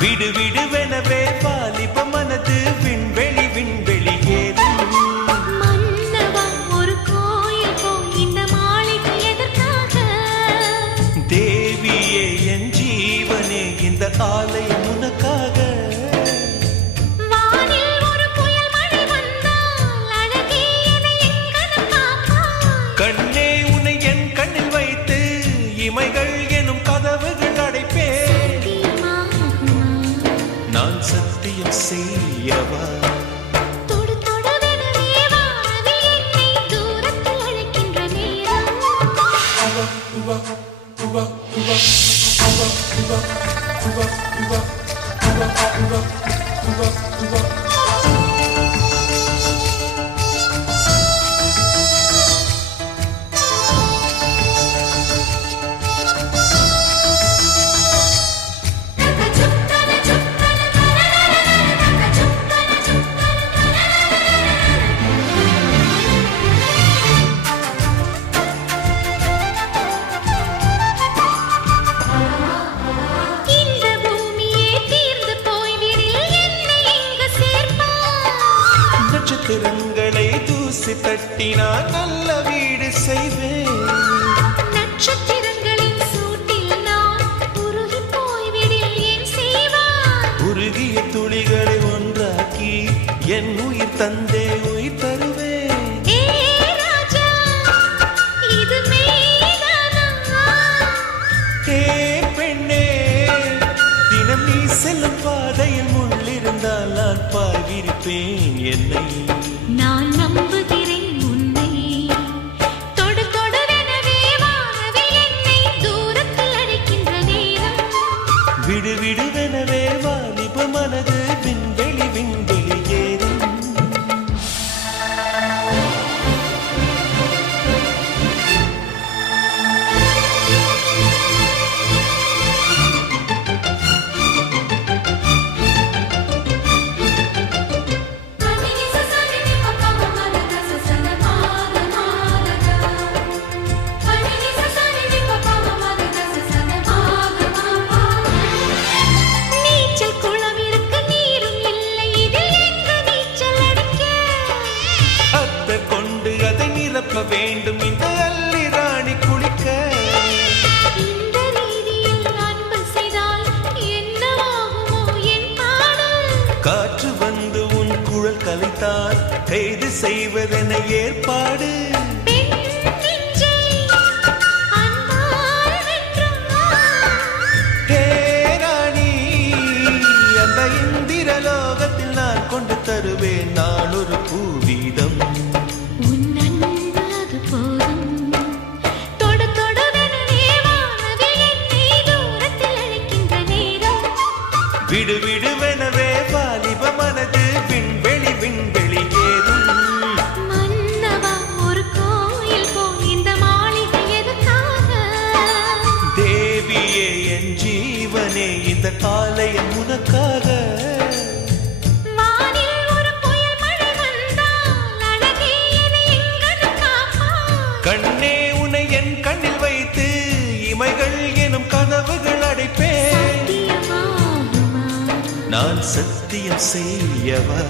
விடு விடுவெனவே வாலிப மனது விண்வெளி விண்வெளி ஏறும். மன்னவா ஒரு கோயில் போய் இந்த மாளிகை எதற்காக? தேவியே என் ஜீவனே இந்த ஆலயம் உனக்காக. வானில் ஒரு புயல் மழை வந்தால் அழகே என்னை எங்கனம் காப்பாய். கண்ணே உன்னை என் கண்ணில் வைத்து இமைகள் எனும் கதவுகள் அடைப்பேன். நான் சத்தியம் செய்யவா? தொடு தொடுவெனவே வானவில் என்னை தூரத்தில் அழைக்கின்ற நேரம். இந்த பூமியே தீர்ந்து போய்விடில் என்னை எங்கு சேர்ப்பாய்? நட்சத்திரங்களை தூசி தட்டினால் நல்ல வீடு செய்வேன். நட்சத்திரங்களின் சூட்டில் நான் உருகி போய்விடில் ஏன் செய்வாய்? உருகிய துளிகளை ஒன்றாக்கி என் உயிர் தந்தே உயிர் தருவேன். ஏ ராஜா, இது மெய்தானா? ஏ பெண்ணே, தினம் நீ செல்லும் பாதையில் முள்ளிருந்தால் நான் பாய்விருப்பேன் என்னை. நான் நம்புகிறேன் உன்னை. தொடு தொடுவெனவே வானவில் என்னை தூரத்தில் அழைக்கின்ற நேரம். விடு விடுவெனவே வாலிப மனது விண்வெளி விண்வெளி ஏறும். நீச்சல் குளம் இருக்கு, நீரும் இல்லை, இதில் எங்கு நீச்சல் அடிக்க? அத்தர் கொண்டு அதை நிரப்ப வேண்டும் இந்த அல்லி ராணி குளிக்க. இந்த ரீதியில் அன்பு செய்தால் என்னவாகுமோ என் பாடல்? காற்று வந்து உன் குழல் கலைத்தால் கைது செய்வதென ஏற்பாடு. பெண் நெஞ்சை அன்பால் வென்றாய். ஹே ராணி, அந்த இந்திர லோகத்தில் நான் கொண்டு தருவேன் நான் ஒரு பூவீதம். உன் அன்பு அது போதும். தொடு தொடுவெனவே வானவில் என்னை தூரத்தில் அழைக்கின்ற நேரம். விடு விடுவெனவே வாலிப மனது விண்வெளி விண்வெளி ஏறும். மன்னவா ஒரு கோயில் போய் இந்த மாளிகை எதற்காக? தேவியே என் ஜீவனே இந்த ஆலயம் உனக்காக. வானில் ஒரு புயல் மழை வந்தால் அழகே என்னை எங்கனம் காப்பாய். கண்ணே உன்னை என் கண்ணில் வைத்து இமைகள் எனும் கதவுகள் அடைப்பேன். சத்தியமாகுமா? நான் சத்தியம் செய்யவா?